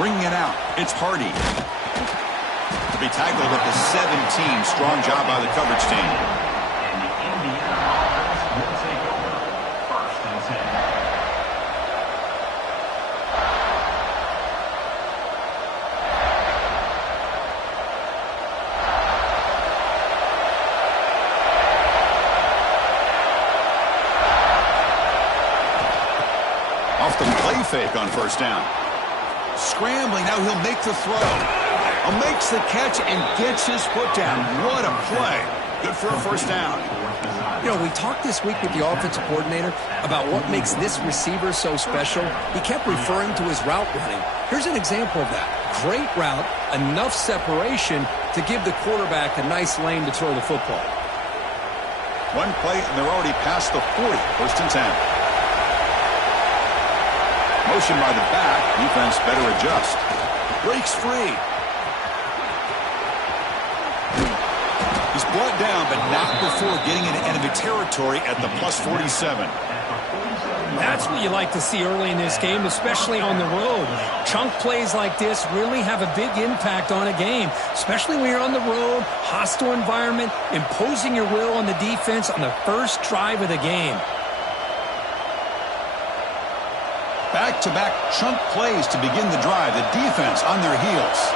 Bringing it out, it's Hardy. To be tackled at the 17. Strong job by the coverage team. And the Indiana offense will take over 1st and 10. Off the play fake on 1st down. Scrambling, now he'll make the throw. Makes the catch and gets his foot down. What a play. Good for a 1st down. You know, we talked this week with the offensive coordinator about what makes this receiver so special. He kept referring to his route running. Here's an example of that. Great route, enough separation to give the quarterback a nice lane to throw the football. One play, and they're already past the 40. 1st and 10. Motion by the back. Defense better adjust. Breaks free. He's brought down, but not before getting into enemy territory at the +47. That's what you like to see early in this game, especially on the road. Chunk plays like this really have a big impact on a game, especially when you're on the road, hostile environment, imposing your will on the defense on the first drive of the game. Back-to-back chunk plays to begin the drive. The defense on their heels.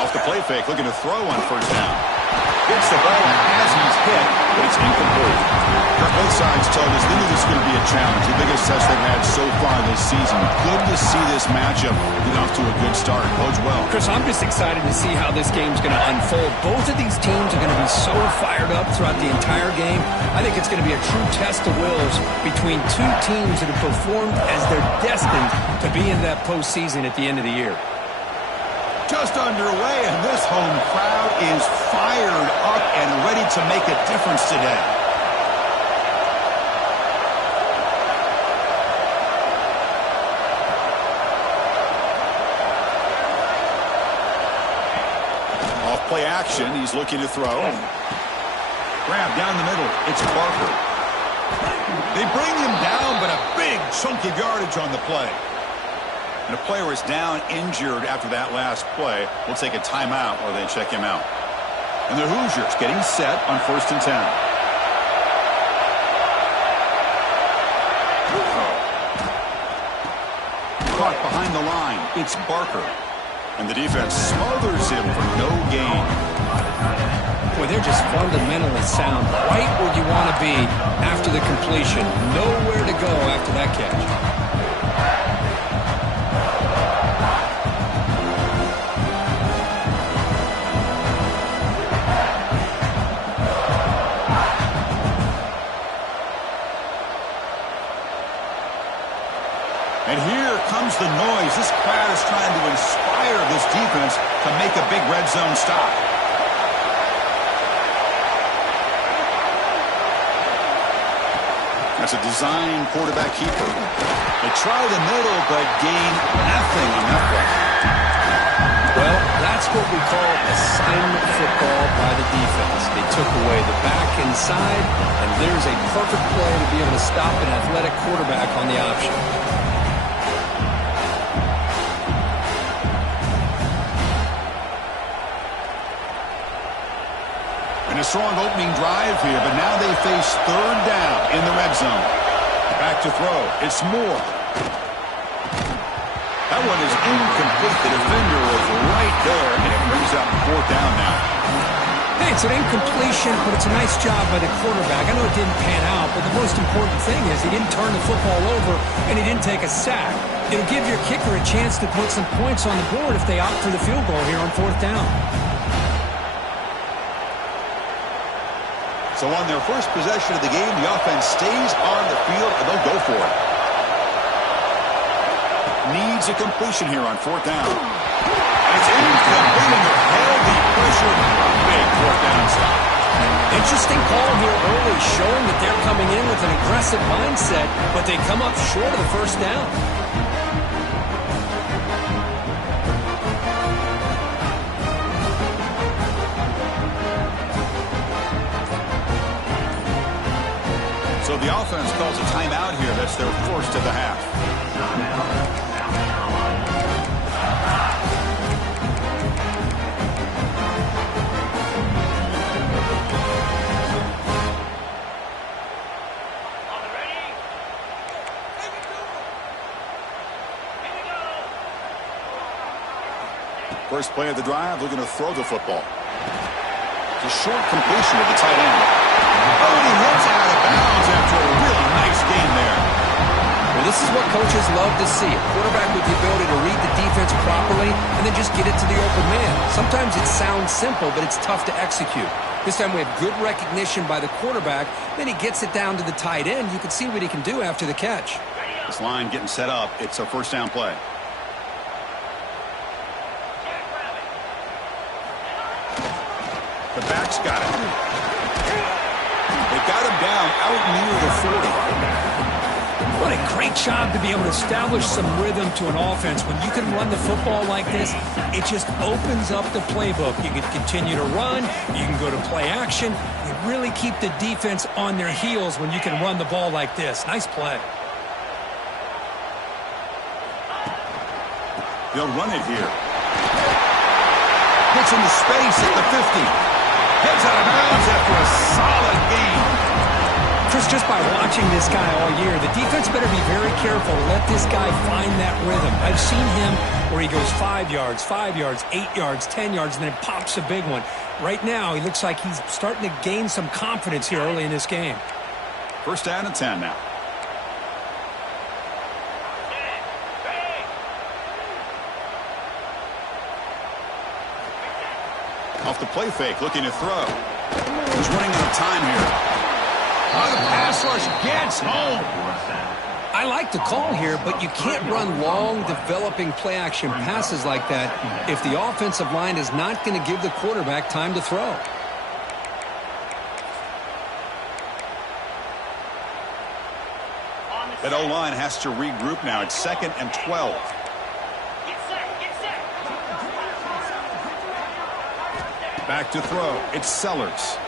Off the play fake, looking to throw on 1st down. Gets the ball as he's hit, but it's incomplete. Both sides told us they knew this was going to be a challenge, the biggest test they've had so far this season. Good to see this matchup get off to a good start. Bodes well. Chris, I'm just excited to see how this game's going to unfold. Both of these teams are going to be so fired up throughout the entire game. I think it's going to be a true test of wills between two teams that have performed as they're destined to be in that postseason at the end of the year. Just underway, and this home crowd is fired up and ready to make a difference today. Off play action, he's looking to throw. Grab down the middle, it's Barker. They bring him down, but a big chunk of yardage on the play. And a player is down injured after that last play. We'll take a timeout while they check him out. And the Hoosiers getting set on 1st and 10. Caught behind the line. It's Barker. And the defense smothers him for no gain. Boy, they're just fundamentally sound. Right where you want to be after the completion. Nowhere to go after that catch. And here comes the noise. This crowd is trying to inspire this defense to make a big red zone stop. That's a design quarterback keeper. They try the middle, but gain nothing on that play. Well, that's what we call assignment football by the defense. They took away the back inside, and there's a perfect play to be able to stop an athletic quarterback on the option. A strong opening drive here, but now they face 3rd down in the red zone. Back to throw. It's Moore. That one is incomplete. The defender was right there, and it brings up 4th down now. Hey, it's an incompletion, but it's a nice job by the quarterback. I know it didn't pan out, but the most important thing is he didn't turn the football over, and he didn't take a sack. It'll give your kicker a chance to put some points on the board if they opt for the field goal here on 4th down. So on their first possession of the game, the offense stays on the field, and they'll go for it. Needs a completion here on 4th down. It's incomplete under heavy pressure. Big 4th down stop. Interesting call here early, showing that they're coming in with an aggressive mindset, but they come up short of the 1st down. So the offense calls a timeout here. That's their 1st of the half. First play of the drive, looking to throw the football. It's a short completion of the tight end. Oh, and he hits it out of bounds after a really nice game there. Well, this is what coaches love to see. A quarterback with the ability to read the defense properly and then just get it to the open man. Sometimes it sounds simple, but it's tough to execute. This time we have good recognition by the quarterback. Then he gets it down to the tight end. You can see what he can do after the catch. This line getting set up. It's a first down play. The back's got it. They got him down out near the 40. What a great job to be able to establish some rhythm to an offense. When you can run the football like this, it just opens up the playbook. You can continue to run. You can go to play action. You really keep the defense on their heels when you can run the ball like this. Nice play. They'll run it here. Gets into space at the 50. Heads out of bounds after a solid game. Chris, just by watching this guy all year, the defense better be very careful to let this guy find that rhythm. I've seen him where he goes 5 yards, 8 yards, 10 yards, and then it pops a big one. Right now, he looks like he's starting to gain some confidence here early in this game. First down and 10 now. Off the play fake, looking to throw. He's running out of time here. Oh, the pass rush gets home. I like the call here, but you can't run long, developing play-action passes like that if the offensive line is not going to give the quarterback time to throw. That O-line has to regroup now. It's 2nd and 12. Back to throw. It's Sellers.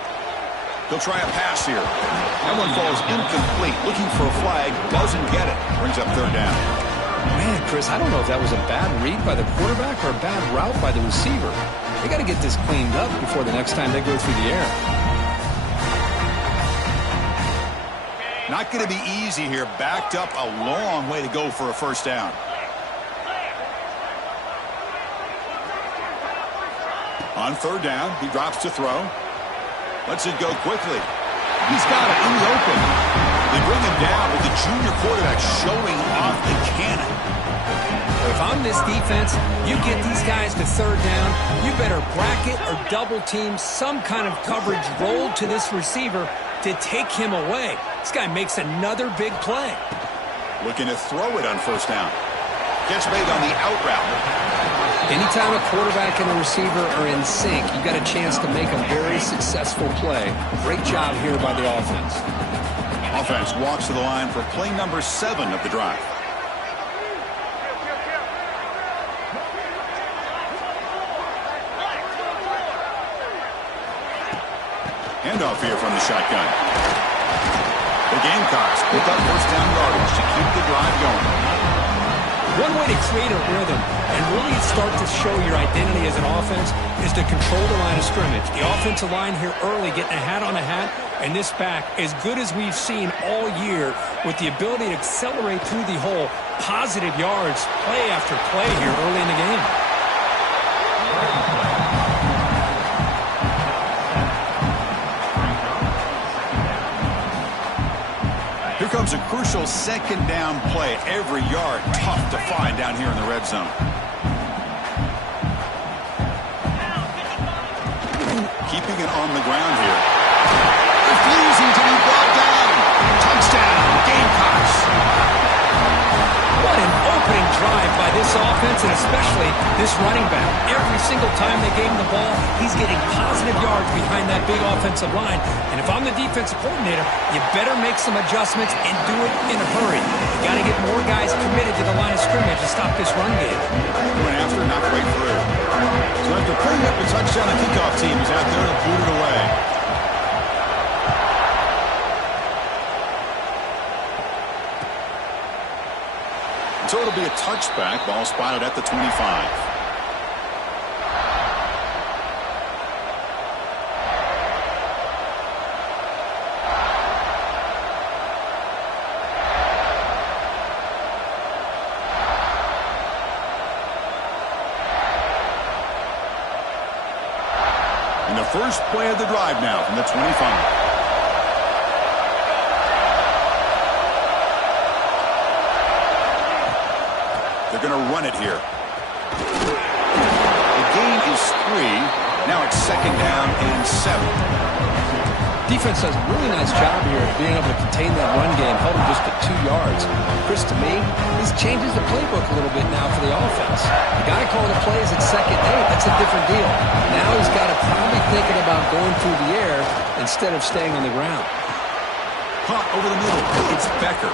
He'll try a pass here. That one falls incomplete. Looking for a flag. Doesn't get it. Brings up third down. Man, Chris, I don't know if that was a bad read by the quarterback or a bad route by the receiver. They got to get this cleaned up before the next time they go through the air. Not going to be easy here. Backed up a long way to go for a first down. On third down, he drops to throw. Lets it go quickly. He's got it in the open. They bring him down with the junior quarterback showing off the cannon. If I'm this defense, you get these guys to third down, you better bracket or double team some kind of coverage roll to this receiver to take him away. This guy makes another big play. Looking to throw it on first down. Gets made on the out route. Anytime a quarterback and a receiver are in sync, you got a chance to make a very successful play. Great job here by the offense. Offense walks to the line for play number 7 of the drive. Handoff here from the shotgun. The Gamecocks pick up first down yardage to keep the drive going. One way to create a rhythm and really start to show your identity as an offense is to control the line of scrimmage. The offensive line here early getting a hat on a hat, and this back, as good as we've seen all year, with the ability to accelerate through the hole, positive yards, play after play here early in the game. Here comes a crucial second down play. Every yard tough to find down here in the red zone. Keeping it on the ground here. Refusing to be brought down. Touchdown, Gamecocks. What an opening drive by this offense, and especially this running back. Every single time they gave him the ball, he's getting positive yards behind that big offensive line. And if I'm the defensive coordinator, you better make some adjustments and do it in a hurry. You got to get more guys committed to the line of scrimmage to stop this run game. Going after, not quite through. So after putting up a touchdown, the kickoff team is out there to boot it away. So it'll be a touchback. Ball spotted at the 25. And the first play of the drive now from the 25. They're going to run it here. The gain is 3. Now it's 2nd down and 7. Defense does a really nice job here of being able to contain that run game, held him just at 2 yards. Chris, to me, this changes the playbook a little bit now for the offense. The guy calling the plays at 2nd and 8, that's a different deal. Now he's got to probably thinking about going through the air instead of staying on the ground. Caught over the middle. It's Becker.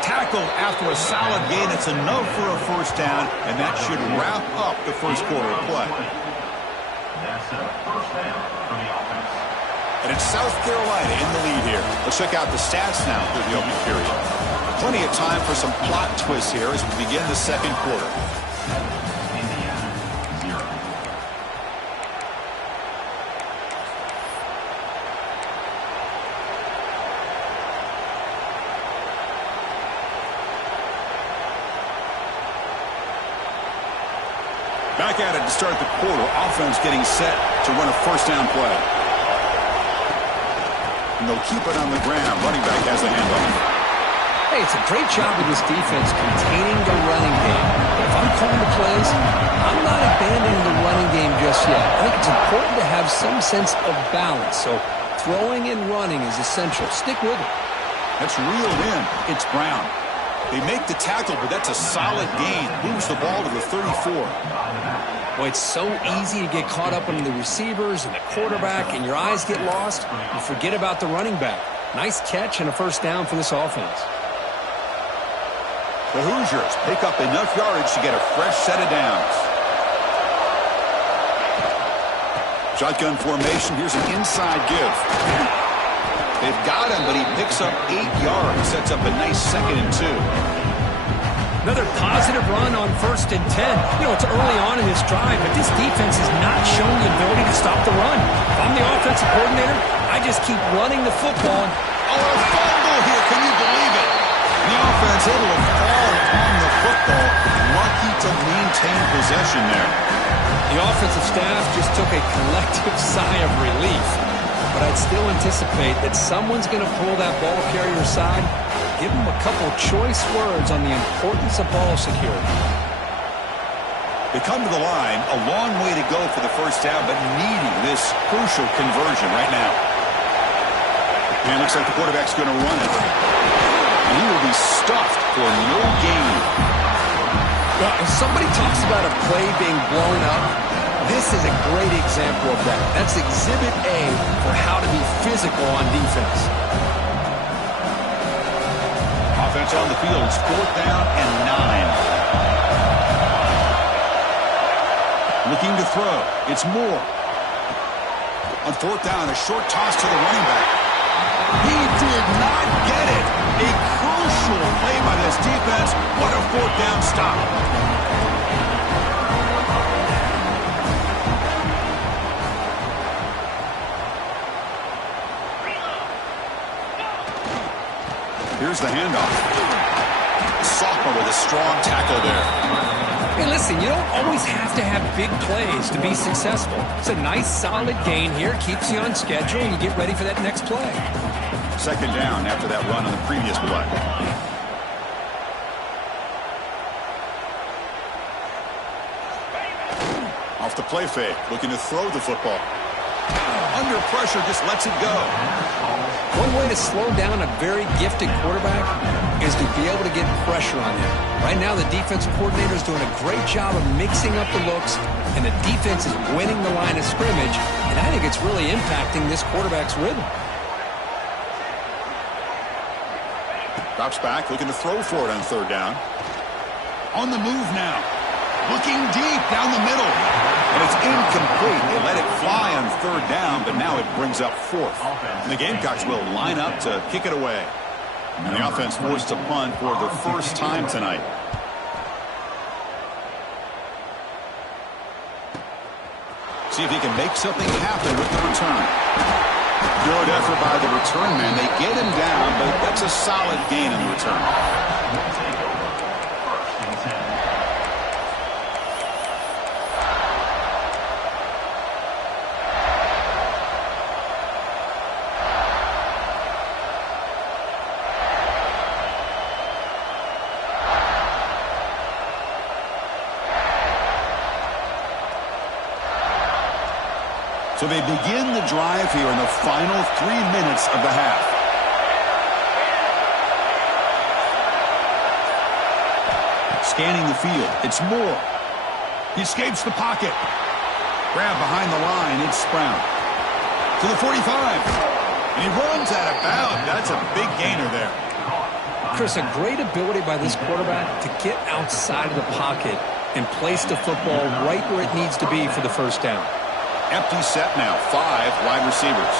Tackled after a solid gain. It's enough for a first down, and that should wrap up the first quarter of play. That's a first down for the offense. And it's South Carolina in the lead here. Let's check out the stats now through the opening period. Plenty of time for some plot twists here as we begin the second quarter. Indiana, 0. Back at it to start the quarter. Offense getting set to run a first down play. And they'll keep it on the ground. Running back has the handoff. Hey, it's a great job of this defense containing the running game. But if I'm calling the plays, I'm not abandoning the running game just yet. I think it's important to have some sense of balance. So throwing and running is essential. Stick with it. That's reeled in. It's Brown. They make the tackle, but that's a solid gain. Moves the ball to the 34. Boy, it's so easy to get caught up on the receivers and the quarterback, and your eyes get lost. You forget about the running back. Nice catch and a first down for this offense. The Hoosiers pick up enough yardage to get a fresh set of downs. Shotgun formation. Here's an inside give. They've got him, but he picks up 8 yards. Sets up a nice 2nd and 2. Another positive run on 1st and 10. You know, it's early on in this drive, but this defense has not shown the ability to stop the run. If I'm the offensive coordinator, I just keep running the football. Oh, a fumble here. Can you believe it? The offense able to fall on the football. Lucky to maintain possession there. The offensive staff just took a collective sigh of relief. But I'd still anticipate that someone's going to pull that ball carrier aside, give him a couple choice words on the importance of ball security. They come to the line, a long way to go for the first down, but needing this crucial conversion right now. And it looks like the quarterback's going to run it. And he will be stuffed for no gain. Well, if somebody talks about a play being blown up, this is a great example of that. That's Exhibit A for how to be physical on defense. Offense on the field. It's 4th down and 9. Looking to throw. It's Moore. On 4th down, a short toss to the running back. He did not get it. A crucial play by this defense. What a 4th down stop. Here's the handoff. Sophomore with a strong tackle there. Hey, listen, you don't always have to have big plays to be successful. It's a nice, solid gain here. Keeps you on schedule, and you get ready for that next play. 2nd down after that run on the previous play. Off the play fake, looking to throw the football. Under pressure, just lets it go. One way to slow down a very gifted quarterback is to be able to get pressure on him. Right now, the defensive coordinator is doing a great job of mixing up the looks, and the defense is winning the line of scrimmage, and I think it's really impacting this quarterback's rhythm. Drops back, looking to throw for it on 3rd down. On the move now. Looking deep down the middle. And it's incomplete. They let it fly on 3rd down, but now it brings up 4th. And the Gamecocks will line up to kick it away. And the offense forced to punt for the first time tonight. See if he can make something happen with the return. Good effort by the return man. They get him down, but that's a solid gain on the return. So they begin the drive here in the final 3 minutes of the half. Scanning the field. It's Moore. He escapes the pocket. Grab behind the line. It's Brown. To the 45. And he runs out of bounds. That's a big gainer there. Chris, a great ability by this quarterback to get outside of the pocket and place the football right where it needs to be for the first down. Empty set now. 5 wide receivers.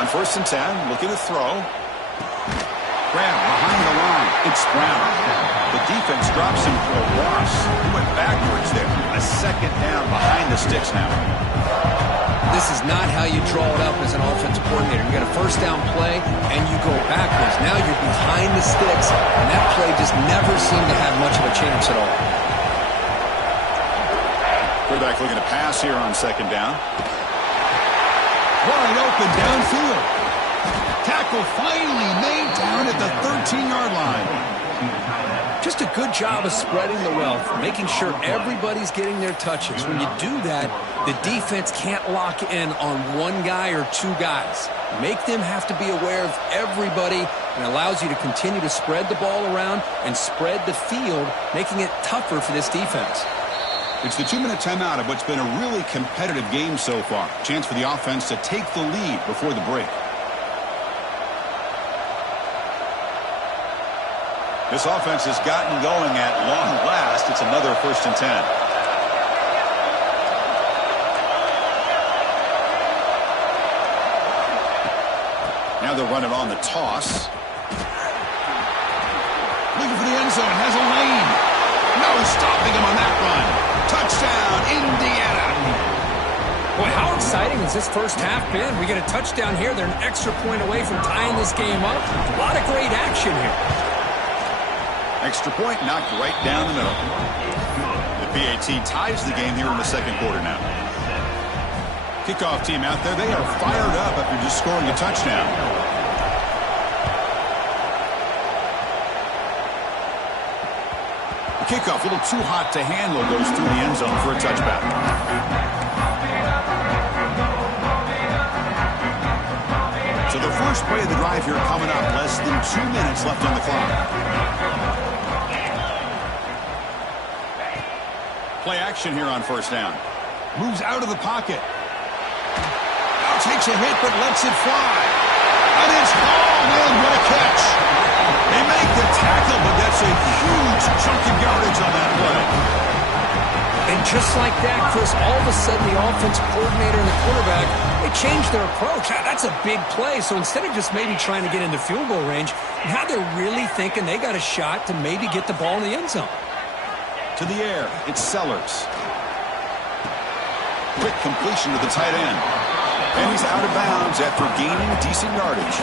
On 1st and 10, looking to throw. Grab behind the line. It's Brown. The defense drops him for a loss. He went backwards there. A 2nd down behind the sticks now. This is not how you draw it up as an offensive coordinator. You got a 1st down play, and you go backwards. Now you're behind the sticks, and that play just never seemed to have much of a chance at all. Quarterback looking to pass here on 2nd down. Wide open downfield. Tackle finally made down at the 13-yard line. Just a good job of spreading the wealth, making sure everybody's getting their touches. When you do that, the defense can't lock in on one guy or 2 guys. Make them have to be aware of everybody, and allows you to continue to spread the ball around and spread the field, making it tougher for this defense. It's the 2-minute timeout of what's been a really competitive game so far. Chance for the offense to take the lead before the break. This offense has gotten going at long last. It's another 1st and 10. Now they're running on the toss. Looking for the end zone. Has a lane. No stopping him on that run. Touchdown, Indiana. Boy, how exciting has this first half been? We get a touchdown here. They're an extra point away from tying this game up. A lot of great action here. Extra point knocked right down the middle. The PAT ties the game here in the 2nd quarter now. Kickoff team out there. They are fired up after just scoring a touchdown. The kickoff a little too hot to handle, goes through the end zone for a touchback. So the first play of the drive here coming up. Less than 2 minutes left on the clock. Play action here on 1st down. Moves out of the pocket. Now takes a hit but lets it fly. And it's hauled in. What a catch. They make the tackle, but that's a huge chunk of yardage on that play. And just like that, Chris, all of a sudden the offensive coordinator and the quarterback, they changed their approach. That's a big play. So instead of just maybe trying to get into field goal range, now they're really thinking they got a shot to maybe get the ball in the end zone. To the air, it's Sellers. Quick completion to the tight end. And he's out of bounds after gaining decent yardage.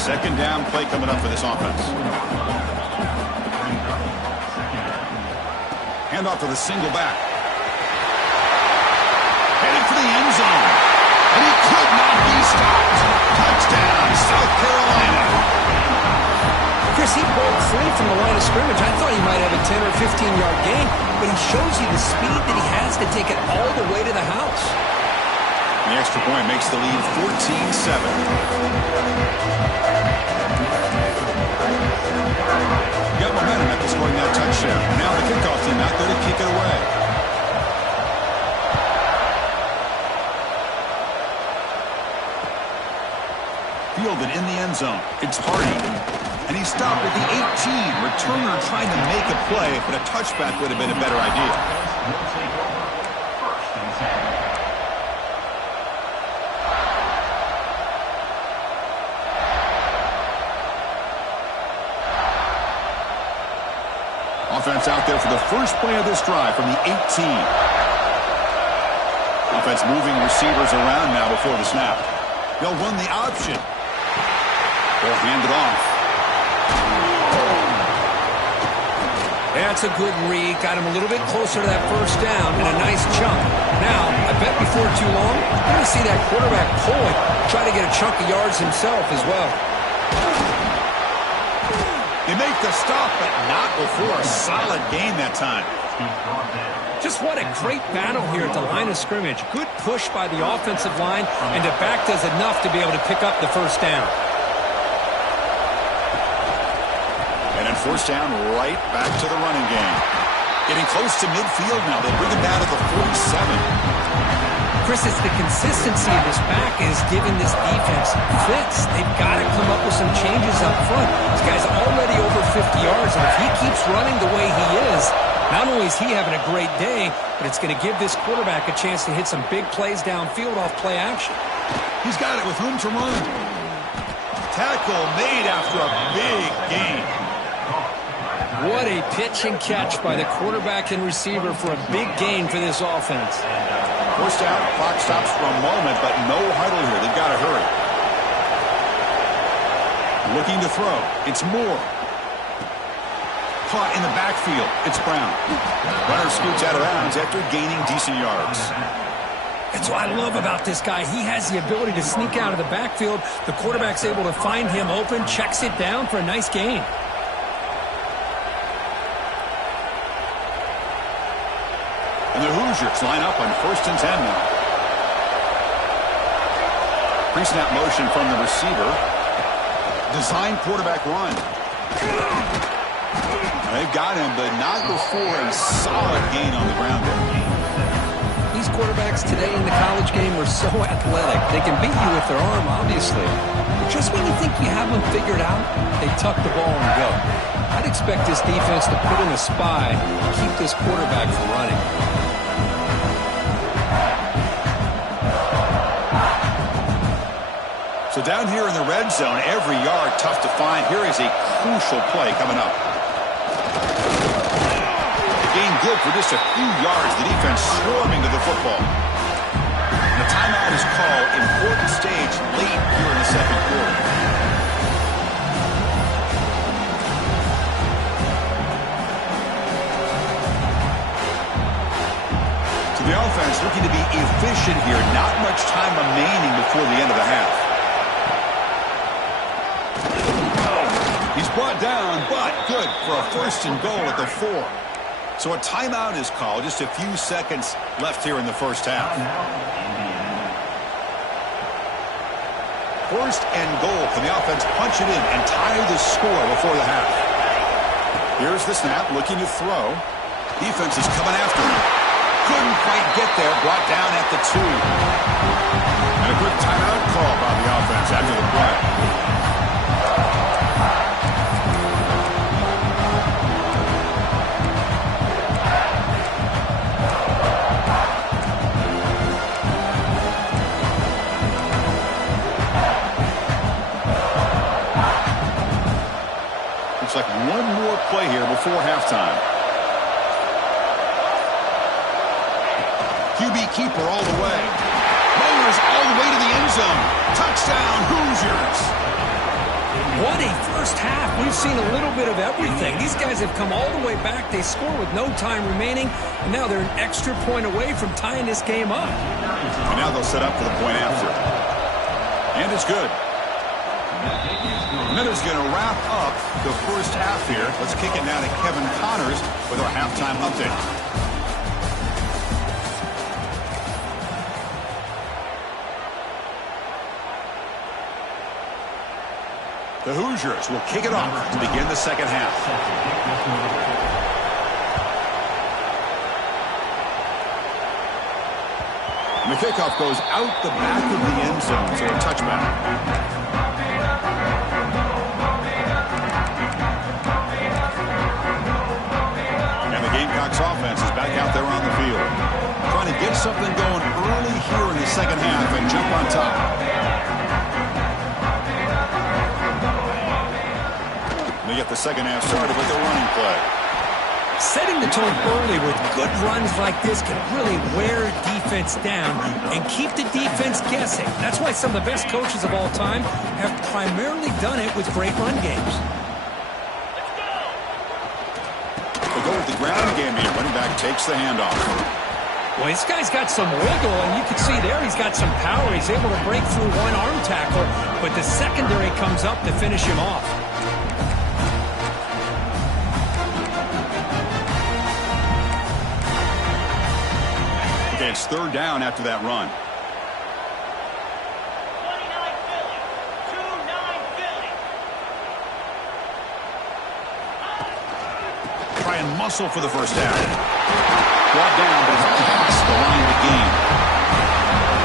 2nd down play coming up for this offense. Handoff to the single back. Headed for the end zone. And he could not be stopped. Touchdown, South Carolina. Chris, he broke free from the line of scrimmage. I thought he might have a 10 or 15-yard gain, but he shows you the speed that he has to take it all the way to the house. The extra point makes the lead 14-7. Got momentum after scoring that touchdown. Now the kickoff team out there to kick it away. Fielded in the end zone. It's Hardy. And he stopped at the 18. Returner trying to make a play, but a touchback would have been a better idea. offense out there for the first play of this drive from the 18. Offense moving receivers around now before the snap. They'll run the option. They'll hand it off. That's a good read. Got him a little bit closer to that first down and a nice chunk. Now, I bet before too long, you're going to see that quarterback pull it, try to get a chunk of yards himself as well. They make the stop, but not before a solid gain that time. Just what a great battle here at the line of scrimmage. Good push by the offensive line, and the back does enough to be able to pick up the first down. And then first down, right back to the running game. Getting close to midfield now. They'll bring him down to the 47. Chris, it's the consistency of his back is giving this defense fits. They've got to come up with some changes up front. This guy's already over 50 yards, and if he keeps running the way he is, not only is he having a great day, but it's going to give this quarterback a chance to hit some big plays downfield off play action. He's got it with room to run. Tackle made after a big gain. What a pitch and catch by the quarterback and receiver for a big gain for this offense. First down, clock stops for a moment, but no huddle here. They've got to hurry. Looking to throw. It's Moore. Caught in the backfield. It's Brown. Runner scoots out of bounds after gaining decent yards. That's what I love about this guy. He has the ability to sneak out of the backfield. The quarterback's able to find him open, checks it down for a nice gain. And the Hoosiers line up on 1st and 10 now. Pre-snap motion from the receiver. Design quarterback run. They've got him, but not before a solid gain on the ground there. These quarterbacks today in the college game are so athletic. They can beat you with their arm, obviously. But just when you think you have them figured out, they tuck the ball and go. I'd expect this defense to put in a spy and keep this quarterback from running. So down here in the red zone, every yard tough to find. Here is a crucial play coming up. Gain good for just a few yards. The defense swarming to the football. The timeout is called. Important stage late here in the second quarter. So the offense looking to be efficient here. Not much time remaining before the end of the half. He's brought down, but good for a 1st and goal at the 4. So a timeout is called. Just a few seconds left here in the first half. 1st and goal. Can the offense punch it in and tie the score before the half? Here's the snap, looking to throw. Defense is coming after him. Couldn't quite get there. Brought down at the 2. And a quick timeout call by the offense after the play. Looks like one more play here before halftime. QB keeper all the way. Mowers all the way to the end zone. Touchdown, Hoosiers. What a first half. We've seen a little bit of everything. These guys have come all the way back. They score with no time remaining, and now they're an extra point away from tying this game up. And now they'll set up for the point after. And it's good. Miller's going to wrap up the first half here. Let's kick it now to Kevin Connors with our halftime update. The Hoosiers will kick it off to begin the second half. And the kickoff goes out the back of the end zone, so a touchback. Gamecocks offense is back out there on the field. Trying to get something going early here in the second half and jump on top. They get the second half started with a running play. Setting the tone early with good runs like this can really wear a defense down and keep the defense guessing. That's why some of the best coaches of all time have primarily done it with great run games. They go with the ground game here. Running back takes the handoff. Well, this guy's got some wiggle, and you can see there he's got some power. He's able to break through one arm tackle, but the secondary comes up to finish him off. Okay, it's third down after that run. 29 Philly. 2-9 Philly. Try and muscle for the first down. Brought down, but past the line of the game.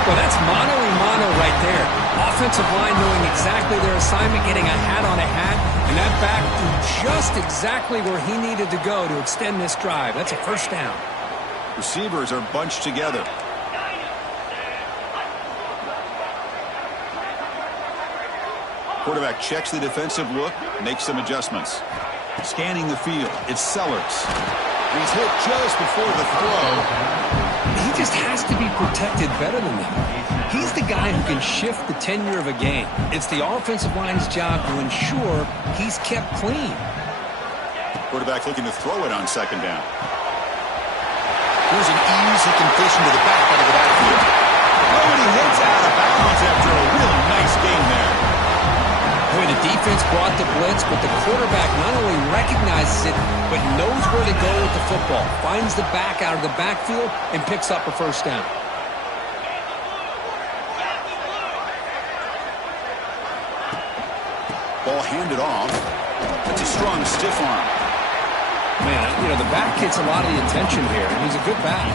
Well, that's mano-a-mano right there. Offensive line knowing exactly their assignment, getting a hat on a hat, and that back threw just exactly where he needed to go to extend this drive. That's a first down. Receivers are bunched together. Quarterback checks the defensive look, makes some adjustments. Scanning the field, it's Sellers. He's hit just before the throw. He just has to be protected better than that. He's the guy who can shift the tenure of a game. It's the offensive line's job to ensure he's kept clean. Quarterback looking to throw it on second down. Here's an easy completion to the back out of the backfield. Oh, and he hits out of bounds after a really nice game there. Boy, the defense brought the blitz, but the quarterback not only recognizes it, but knows where to go with the football. Finds the back out of the backfield and picks up a first down. Ball handed off. It's a strong stiff arm. Man, you know, the back gets a lot of the attention here, and he's a good back.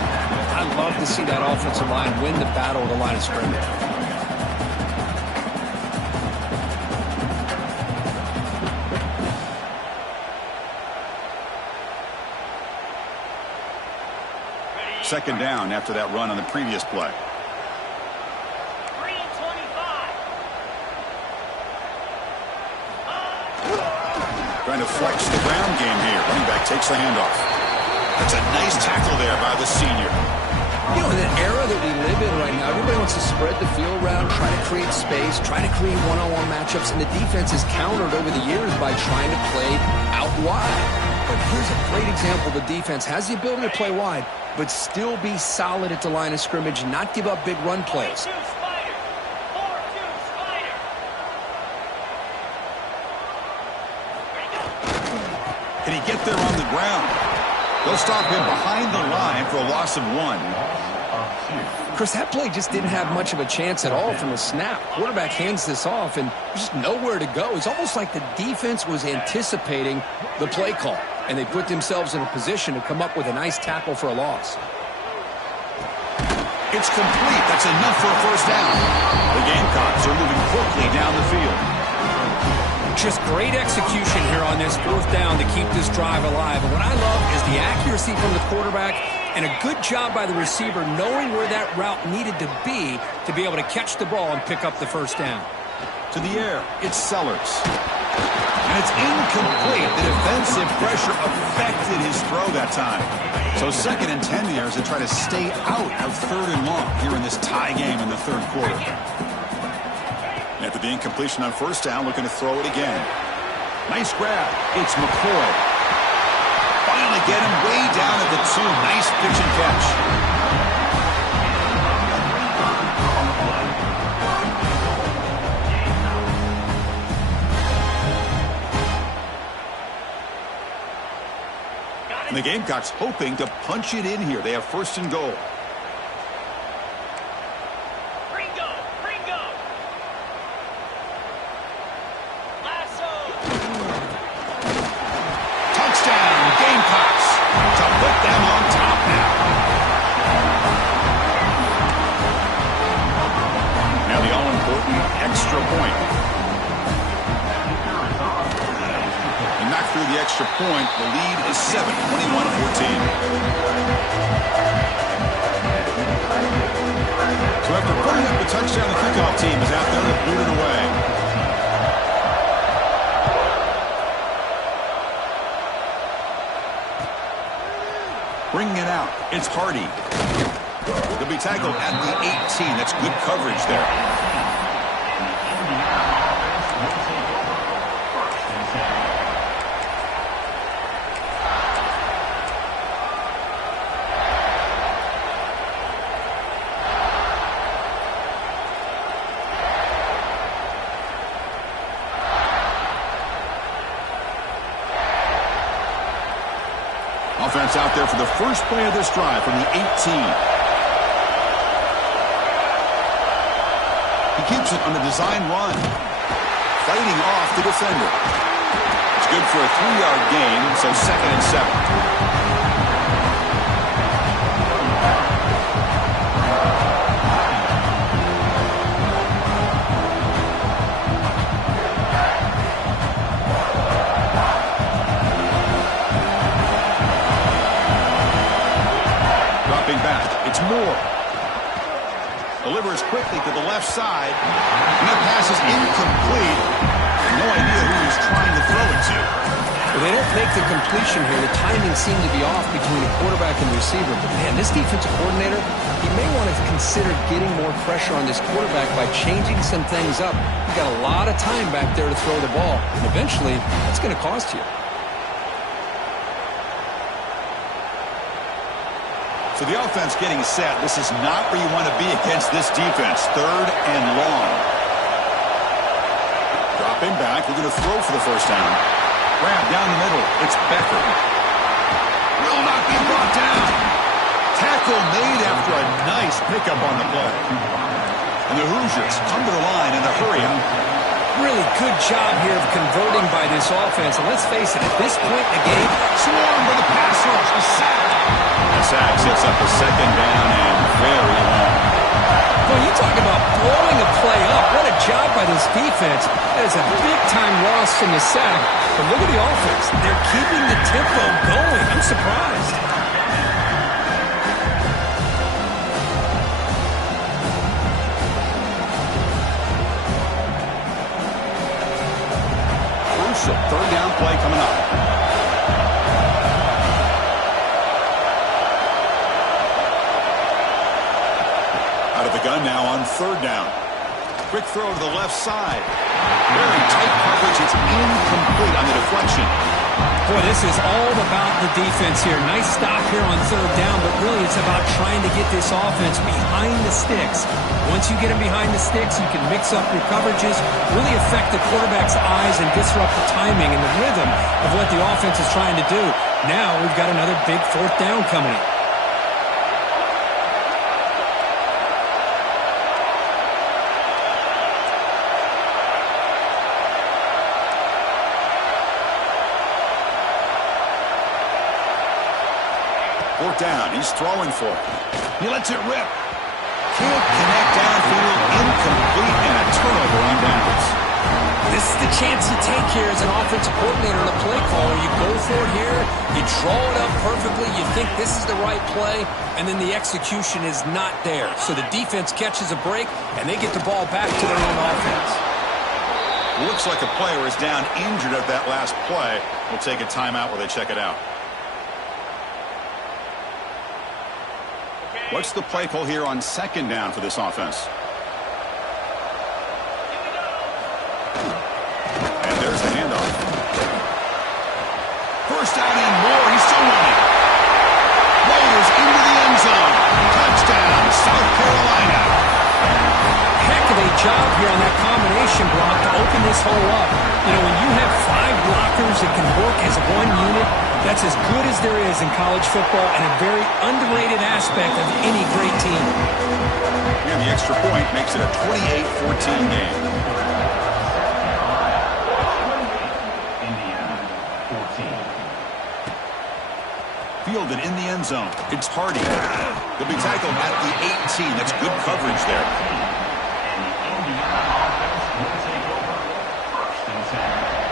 I love to see that offensive line win the battle at the line of scrimmage. Second down after that run on the previous play. 3 and 25. Trying to flex the ground game here. Running back takes the handoff. That's a nice tackle there by the senior. You know, in the era that we live in right now, everybody wants to spread the field around, try to create space, try to create one-on-one matchups, and the defense is countered over the years by trying to play out wide. But here's a great example. The defense has the ability to play wide, but still be solid at the line of scrimmage, not give up big run plays. 4-2 Spider. 4-2 Spider. Can he get there on the ground? They'll stop him behind the line for a loss of 1. Chris, that play just didn't have much of a chance at all from the snap. Quarterback hands this off, and there's just nowhere to go. It's almost like the defense was anticipating the play call, and they put themselves in a position to come up with a nice tackle for a loss. It's complete. That's enough for a first down. The Gamecocks are moving quickly down the field. Just great execution here on this fourth down to keep this drive alive. And what I love is the accuracy from the quarterback and a good job by the receiver knowing where that route needed to be able to catch the ball and pick up the first down. To the air, it's Sellers. And it's incomplete. The defensive pressure affected his throw that time. So 2nd and 10 here as they try to stay out of 3rd and long here in this tie game in the 3rd quarter. After the incompletion on first down, looking to throw it again. Nice grab. It's McCoy. Finally get him way down at the 2. Nice pitch and catch. And the Gamecocks hoping to punch it in here. They have 1st and goal. Ringo. Ringo. Lasso. Touchdown, Gamecocks, to put them on top now. Now the all-important extra point. And knock through the extra point. The lead is 7, 21-14. So after putting up the touchdown, the kickoff team is out there to boot it away. bringing it out. It's Hardy. They'll be tackled at the 18. That's good coverage there. Offense out there for the first play of this drive from the 18. He keeps it on the design run, fighting off the defender. It's good for a 3-yard gain, so 2nd and 7. Back. It's Moore. Delivers quickly to the left side. And that pass is incomplete. No idea who he's trying to throw it to. Well, they don't make the completion here. The timing seemed to be off between the quarterback and the receiver. But, man, this defensive coordinator, he may want to consider getting more pressure on this quarterback by changing some things up. You got a lot of time back there to throw the ball. And eventually, it's going to cost you. So the offense getting set. This is not where you want to be against this defense. 3rd and long. Dropping back. They're going to throw for the first down. Grab down the middle. It's Becker. Will not be brought down. Tackle made after a nice pickup on the play. And the Hoosiers come to the line in a hurry up. Really good job here of converting by this offense. And let's face it, at this point in the game, swarmed by the pass rush. The sack. The sack sets up a 2nd down and very long. Well, you talk about blowing a play up. What a job by this defense. That is a big-time loss from the sack. But look at the offense. They're keeping the tempo going. I'm surprised. Crucial 3rd down play coming up. Out of the gun now on 3rd down. Quick throw to the left side. Very tight coverage. It's incomplete on the deflection. Boy, this is all about the defense here. Nice stop here on 3rd down, but really it's about trying to get this offense behind the sticks. Once you get them behind the sticks, you can mix up your coverages, really affect the quarterback's eyes and disrupt the timing and the rhythm of what the offense is trying to do. Now we've got another big 4th down coming up. Down. He's throwing for it. He lets it rip. Can't connect downfield. Incomplete and a turnover on downs. This is the chance you take here as an offensive coordinator and a play caller. You go for it here. You draw it up perfectly. You think this is the right play, and then the execution is not there. So the defense catches a break, and they get the ball back to their own offense. Looks like a player is down injured at that last play. We'll take a timeout while they check it out. What's the play call here on 2nd down for this offense? And there's the handoff. First down and more. He's still running. Rolls into the end zone. Touchdown, South Carolina. Heck of a job here on that combination block to open this hole up. You know, when you have 5 blockers that can work as one unit, that's as good as there is in college football and a very underrated aspect of any great team. And the extra point makes it a 28-14 game. Indiana, 14. Fielded in the end zone. It's Hardy. They'll be tackled at the 18. That's good coverage there. And the Indiana offense will take over 1st and 10.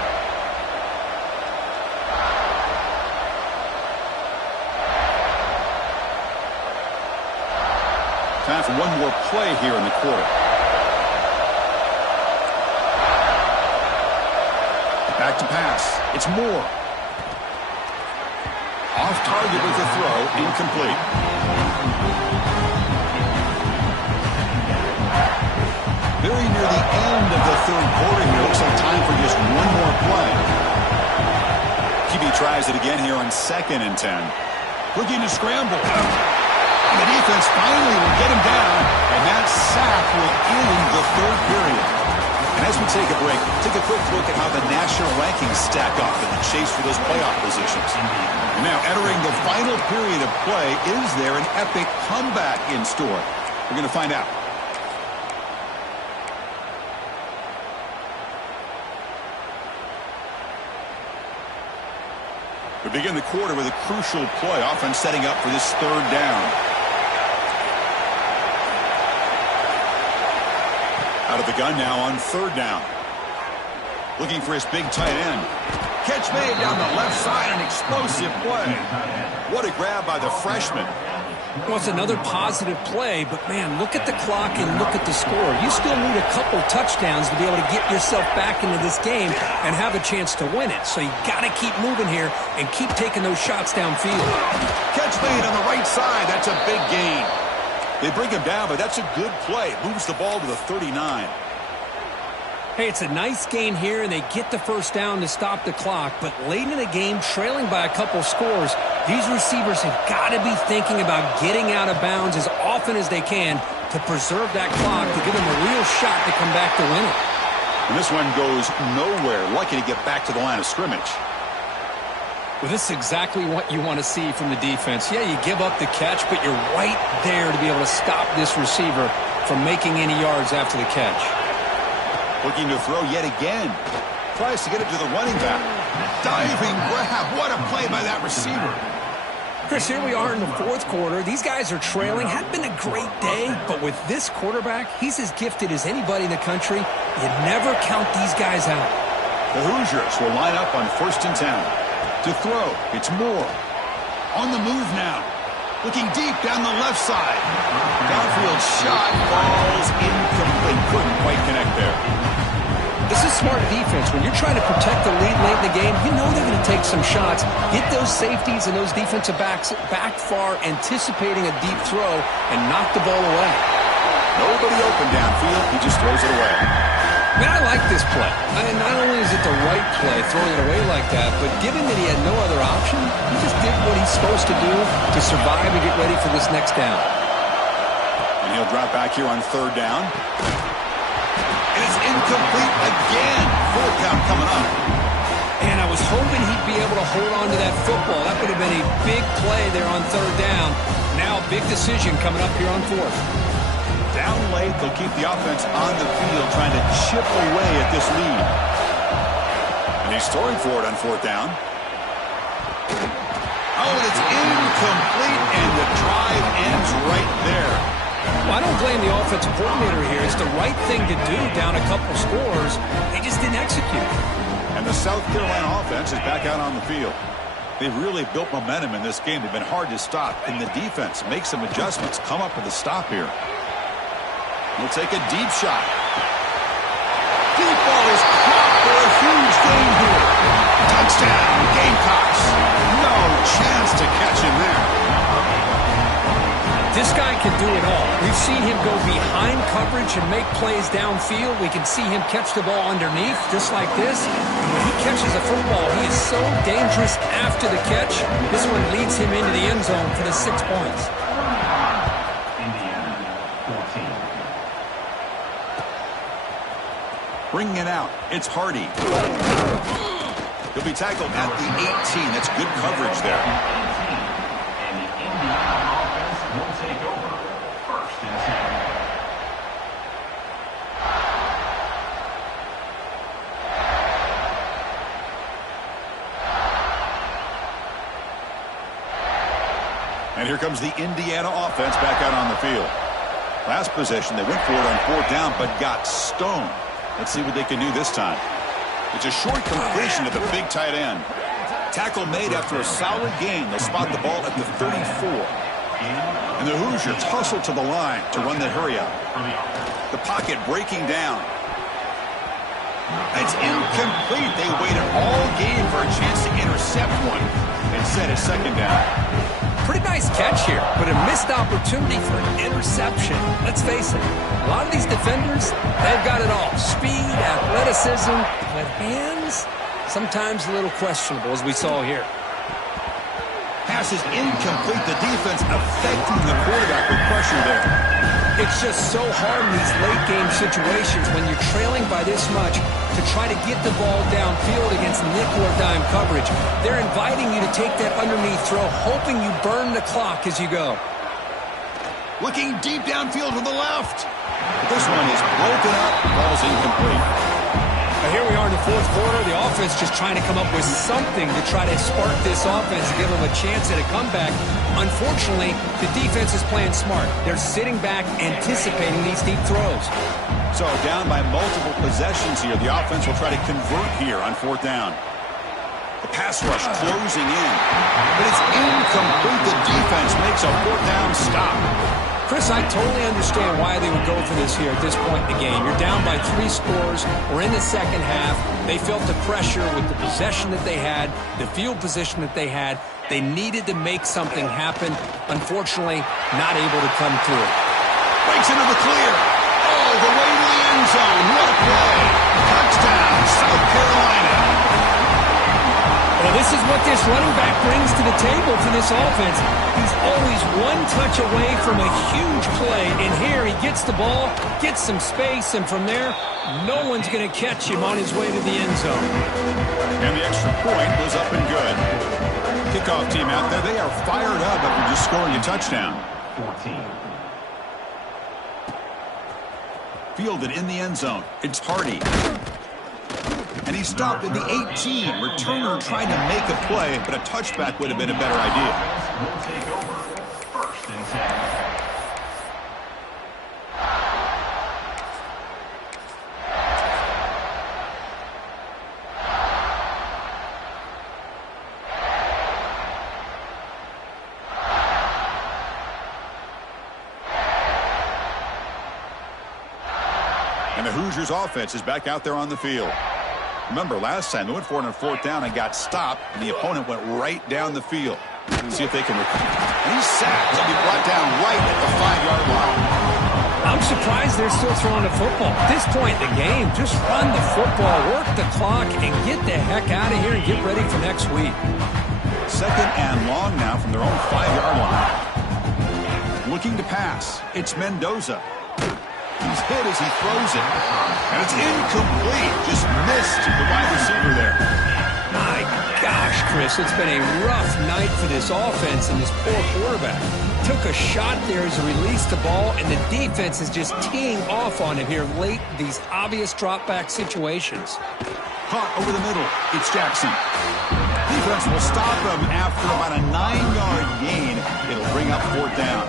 Time for one more play here in the quarter. Back to pass. It's Moore. Off target with the throw, incomplete. Very near the end of the third quarter here. Looks like time for just one more play. QB tries it again here on 2nd and 10. Looking to scramble. And the defense finally will get him down, and that sack will end the third period. And as we take a break, take a quick look at how the national rankings stack up in the chase for those playoff positions. And now entering the final period of play, is there an epic comeback in store? We're going to find out. We begin the quarter with a crucial play, offense setting up for this 3rd down. Out of the gun now on 3rd down. Looking for his big tight end. Catch made down the left side, an explosive play. What a grab by the freshman. Well, it's another positive play, but, man, look at the clock and look at the score. You still need a couple touchdowns to be able to get yourself back into this game and have a chance to win it. So you got to keep moving here and keep taking those shots downfield. Catch made on the right side. That's a big gain. They bring him down, but that's a good play. It moves the ball to the 39. Hey, it's a nice gain here, and they get the 1st down to stop the clock. But late in the game, trailing by a couple scores, these receivers have got to be thinking about getting out of bounds as often as they can to preserve that clock, to give them a real shot to come back to win it. And this one goes nowhere. Lucky to get back to the line of scrimmage. Well, this is exactly what you want to see from the defense. Yeah, you give up the catch, but you're right there to be able to stop this receiver from making any yards after the catch. Looking to throw yet again. Tries to get it to the running back. Diving grab. What a play by that receiver. Chris, here we are in the 4th quarter. These guys are trailing. Had been a great day, but with this quarterback, he's as gifted as anybody in the country. You never count these guys out. The Hoosiers will line up on 1st and 10. To throw, it's Moore. On the move now. Looking deep down the left side. Downfield shot falls incomplete. Couldn't quite connect there. This is smart defense. When you're trying to protect the lead late in the game, you know they're going to take some shots. Get those safeties and those defensive backs back far, anticipating a deep throw, and knock the ball away. Nobody open downfield. He just throws it away. Man, I like this play. Not only is it the right play, throwing it away like that, but given that he had no other option, he just did what he's supposed to do to survive and get ready for this next down. And he'll drop back here on 3rd down. And it's incomplete again. 4th count coming up. And I was hoping he'd be able to hold on to that football. That would have been a big play there on 3rd down. Now a big decision coming up here on 4th. Down late, they'll keep the offense on the field trying to chip away at this lead. And he's throwing for it on 4th down. Oh, and it's incomplete, and the drive ends right there. Well, I don't blame the offensive coordinator here. It's the right thing to do down a couple scores. They just didn't execute. And the South Carolina offense is back out on the field. They've really built momentum in this game. They've been hard to stop. And the defense makes some adjustments, come up with a stop here. We'll take a deep shot. Deep ball is caught for a huge gain here. Touchdown, Gamecocks. No chance to catch him there. This guy can do it all. We've seen him go behind coverage and make plays downfield. We can see him catch the ball underneath, just like this. And when he catches a football, he is so dangerous after the catch. This one leads him into the end zone for the 6 points. Bringing it out, it's Hardy. He'll be tackled at the 18. That's good coverage there. And the Indiana offense will take over 1st and 10. And here comes the Indiana offense back out on the field. Last possession, they went for it on 4th down, but got stoned. Let's see what they can do this time. It's a short completion to the big tight end. Tackle made after a solid gain. They'll spot the ball at the 34. And the Hoosiers hustle to the line to run the hurry up. The pocket breaking down. It's incomplete. They waited all game for a chance to intercept one. and set his second down. Pretty nice catch here, but a missed opportunity for an interception. Let's face it, a lot of these defenders, they've got it all. Speed, athleticism, but hands, sometimes a little questionable, as we saw here. Pass is incomplete. The defense affecting the quarterback with pressure there. It's just so hard in these late-game situations when you're trailing by this much to try to get the ball downfield against nickel or dime coverage. They're inviting you to take that underneath throw, hoping you burn the clock as you go. Looking deep downfield to the left. But this one is broken up. Ball's incomplete. Now here we are in the fourth quarter. The offense just trying to come up with something to try to spark this offense and give them a chance at a comeback. Unfortunately, the defense is playing smart. They're sitting back, anticipating these deep throws. So down by multiple possessions here. The offense will try to convert here on fourth down. The pass rush closing in. But it's incomplete. The defense makes a fourth down stop. Chris, I totally understand why they would go for this here at this point in the game. You're down by 3 scores. We're in the second half. They felt the pressure with the possession that they had, the field position that they had. They needed to make something happen. Unfortunately, not able to come through. Breaks into the clear. Oh, the way to the end zone. What a play. Touchdown, South Carolina. Well, this is what this running back brings to the table for this offense. He's always one touch away from a huge play. And here he gets the ball, gets some space, and from there, no one's going to catch him on his way to the end zone. And the extra point goes up and good. Kickoff team out there, they are fired up after just scoring a touchdown. 14. Fielded in the end zone. It's Hardy. And he stopped at the 18. Returner trying to make a play, but a touchback would have been a better idea. Will take over first and 10. And the Hoosiers offense is back out there on the field. Remember, last time they went for it on fourth down and got stopped, and the opponent went right down the field. See if they can recover. And he's sacked. He'll be brought down right at the 5-yard line. I'm surprised they're still throwing the football. At this point in the game, just run the football, work the clock, and get the heck out of here and get ready for next week. Second and long now from their own 5-yard line. Looking to pass. It's Mendoza. He's hit as he throws it. And it's incomplete. Just missed the wide receiver there. My gosh, Chris, it's been a rough night for this offense and this poor quarterback. Took a shot there as he released the ball, and the defense is just teeing off on him here late, these obvious drop-back situations. Caught over the middle. It's Jackson. Defense will stop him after about a 9-yard gain. It'll bring up fourth down.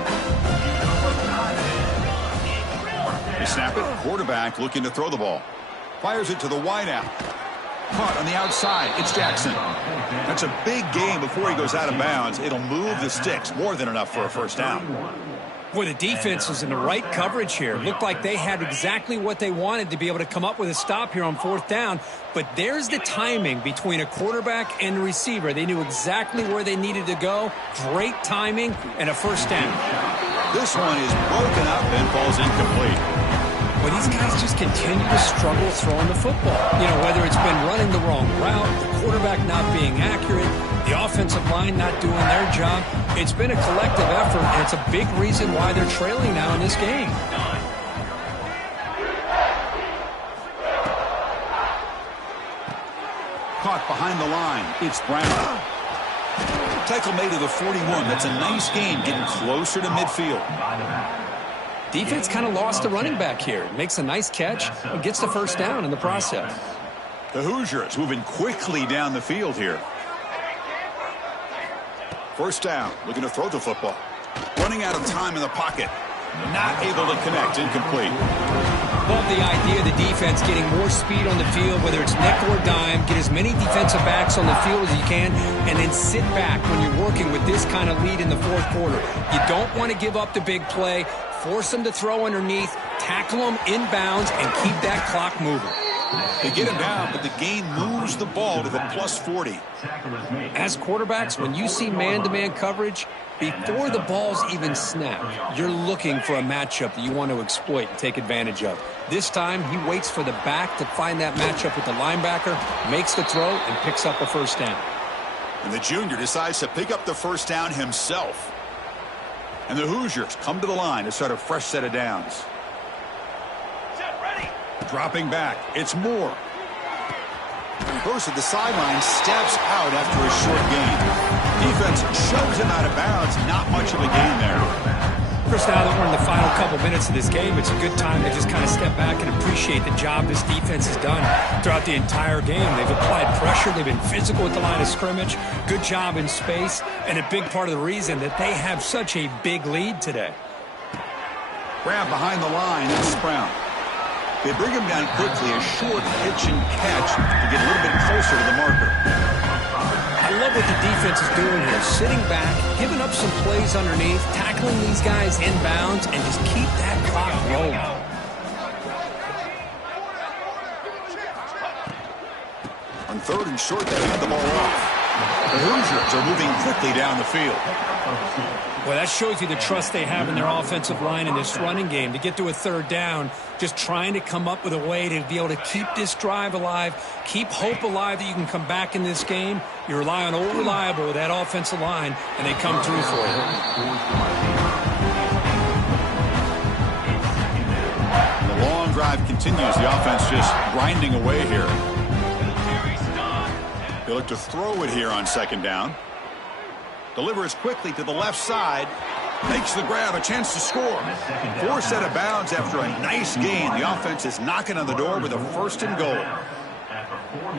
They snap it. Quarterback looking to throw the ball. Fires it to the wideout. Caught on the outside. It's Jackson. That's a big gain before he goes out of bounds. It'll move the sticks. More than enough for a first down. Boy, the defense was in the right coverage here. Looked like they had exactly what they wanted to be able to come up with a stop here on fourth down. But there's the timing between a quarterback and a receiver. They knew exactly where they needed to go. Great timing and a first down. This one is broken up and falls incomplete. But these guys just continue to struggle throwing the football. You know, whether it's been running the wrong route, the quarterback not being accurate, the offensive line not doing their job. It's been a collective effort, and it's a big reason why they're trailing now in this game. Caught behind the line. It's Brown. Tackle made to the 41. That's a nice gain, getting closer to midfield. Defense kind of lost the running back here. Makes a nice catch and gets the first down in the process. The Hoosiers moving quickly down the field here. First down, looking to throw the football. Running out of time in the pocket. Not able to connect, incomplete. Love the idea of the defense getting more speed on the field, whether it's nickel or dime. Get as many defensive backs on the field as you can, and then sit back when you're working with this kind of lead in the fourth quarter. You don't want to give up the big play. Force them to throw underneath, tackle them inbounds, and keep that clock moving. They get him down, but the gain moves the ball to the plus 40. As quarterbacks, when you see man-to-man coverage, before the ball's even snapped, you're looking for a matchup that you want to exploit and take advantage of. This time, he waits for the back to find that matchup with the linebacker, makes the throw, and picks up a first down. And the junior decides to pick up the first down himself. And the Hoosiers come to the line to start a fresh set of downs. Dropping back, it's Moore. He goes to the sideline, steps out after a short gain. Defense shoves him out of bounds. Not much of a gain there. Chris, now that we're in the final couple minutes of this game, it's a good time to just kind of step back and appreciate the job this defense has done throughout the entire game. They've applied pressure. They've been physical at the line of scrimmage. Good job in space. And a big part of the reason that they have such a big lead today. Grab behind the line, it's Brown. They bring him down quickly, a short pitch and catch to get a little bit closer to the marker. I love what the defense is doing here. Sitting back, giving up some plays underneath, tackling these guys inbounds, and just keep that clock rolling. On third and short, they hand the ball off. The Hoosiers are moving quickly down the field. Well, that shows you the trust they have in their offensive line in this running game. To get to a third down, just trying to come up with a way to be able to keep this drive alive, keep hope alive that you can come back in this game. You rely on Old Reliable with that offensive line, and they come through for you. The long drive continues. The offense just grinding away here. They look to throw it here on second down. Delivers quickly to the left side. Makes the grab, a chance to score. Forced out of bounds after a nice gain. The offense is knocking on the door with a first and goal.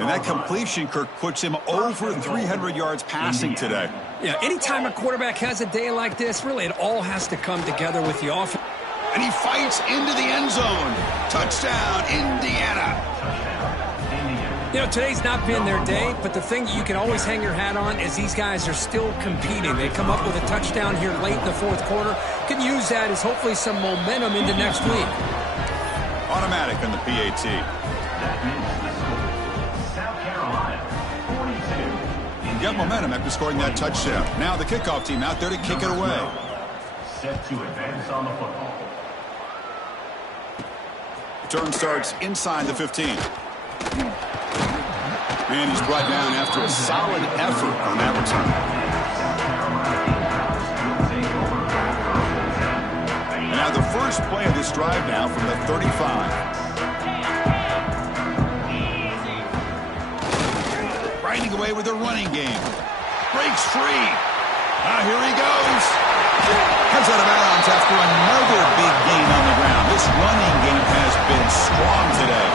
And that completion, Kirk, puts him over 300 yards passing today. Yeah, anytime a quarterback has a day like this, really it all has to come together with the offense. And he fights into the end zone. Touchdown, Indiana. You know, today's not been their day, but the thing you can always hang your hat on is these guys are still competing. They come up with a touchdown here late in the fourth quarter. Can use that as hopefully some momentum into next week. Automatic on the PAT. South Carolina, 42. Got momentum after scoring that touchdown. Now the kickoff team out there to kick it away. Set to advance on the football. Return starts inside the 15. And he's brought down after a solid effort on that return. And now the first play of this drive now from the 35. Riding away with a running game. Breaks free. Here he goes. Comes out of bounds after another big gain on the ground. This running game has been strong today.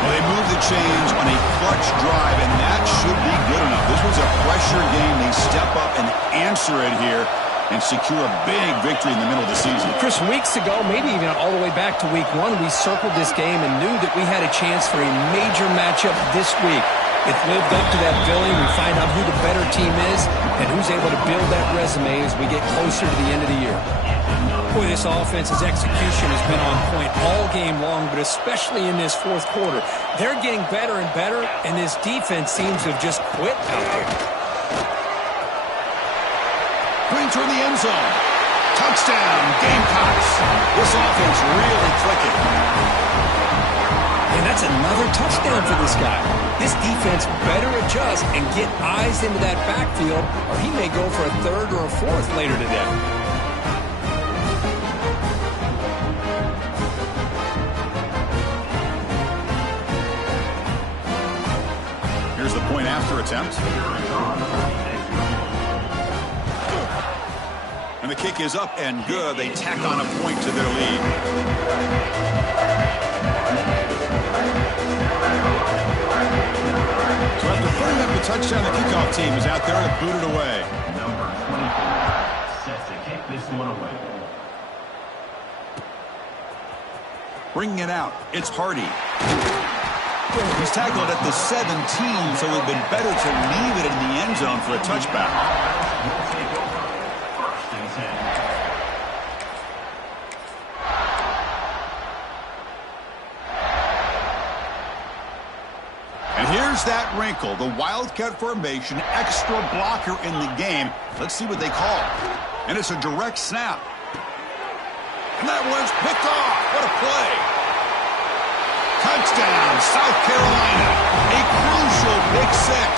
Well, they move the chains on a clutch drive, and that should be good enough. This was a pressure game. They step up and answer it here and secure a big victory in the middle of the season. Chris, weeks ago, maybe even all the way back to week 1, we circled this game and knew that we had a chance for a major matchup this week. It lived up to that billing. We find out who the better team is and who's able to build that resume as we get closer to the end of the year. Boy, this offense's execution has been on point all game long, but especially in this fourth quarter. They're getting better and better, and this defense seems to have just quit out there. Going toward the end zone. Touchdown, Gamecocks. This offense really clicking. And that's another touchdown for this guy. This defense better adjust and get eyes into that backfield, or he may go for a third or a fourth later today. Here's the point after attempt. And the kick is up and good. They tack on a point to their lead. So after putting up the touchdown, the kickoff team is out there to boot it away. Number 24 set to kick this one away. Bringing it out, it's Hardy. He's tackled at the 17, so it would have been better to leave it in the end zone for a touchback. Will take over. First and 10. here's that wrinkle, the Wildcat formation, extra blocker in the game. Let's see what they call. And it's a direct snap. And that one's picked off. What a play. Touchdown, South Carolina. A crucial pick six.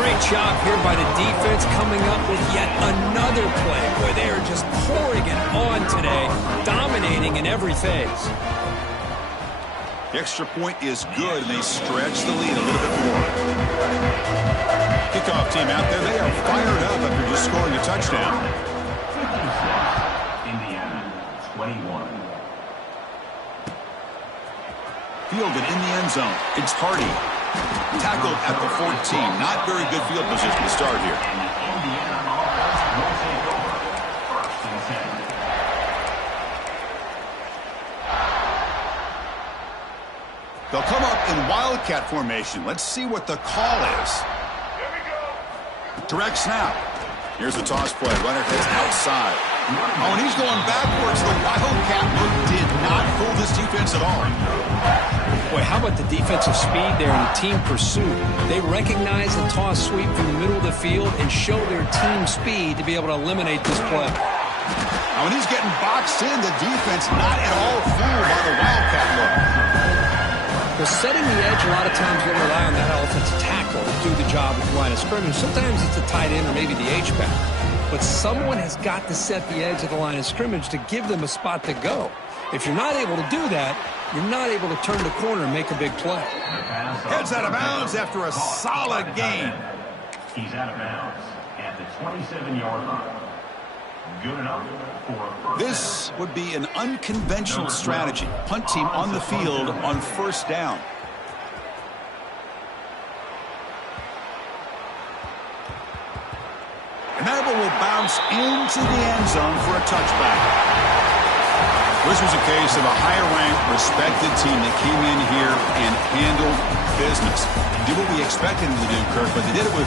Great job here by the defense coming up with yet another play. Boy, they are just pouring it on today, dominating in every phase. The extra point is good, and they stretch the lead a little bit more. Kickoff team out there, they are fired up after just scoring a touchdown. Indiana, 21. Fielded in the end zone. It's Hardy. Tackled at the 14. Not very good field position to start here. And the Indiana offense will take over. First and 10. They'll come up in Wildcat formation. Let's see what the call is. Direct snap. Here's the toss play. Runner heads outside. Oh, and he's going backwards. The Wildcat look did not fool this defense at all. Boy, how about the defensive speed there and the team pursuit? They recognize the toss sweep from the middle of the field and show their team speed to be able to eliminate this play. Now, when he's getting boxed in, the defense not at all fooled by the Wildcat look. Well, setting the edge, a lot of times you'll rely on that offensive tackle to do the job at the line of scrimmage. Sometimes it's the tight end or maybe the H-back. But someone has got to set the edge of the line of scrimmage to give them a spot to go. If you're not able to do that, you're not able to turn the corner and make a big play. Heads out of bounds after a solid gain. He's out of bounds at the 27-yard line. Good enough for a first This would be an unconventional strategy. Punt team on the field on first down. And that one will bounce into the end zone for a touchback. This was a case of a higher-ranked, respected team that came in here and handled business. Did what we expected them to do, Kirk, but they did it with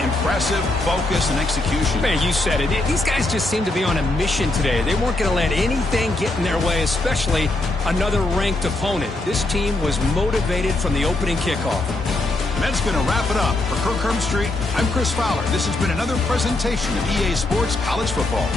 impressive focus and execution. Man, you said it. These guys just seem to be on a mission today. They weren't going to let anything get in their way, especially another ranked opponent. This team was motivated from the opening kickoff. And that's going to wrap it up. For Kirk Herbstreit, I'm Chris Fowler. This has been another presentation of EA Sports College Football.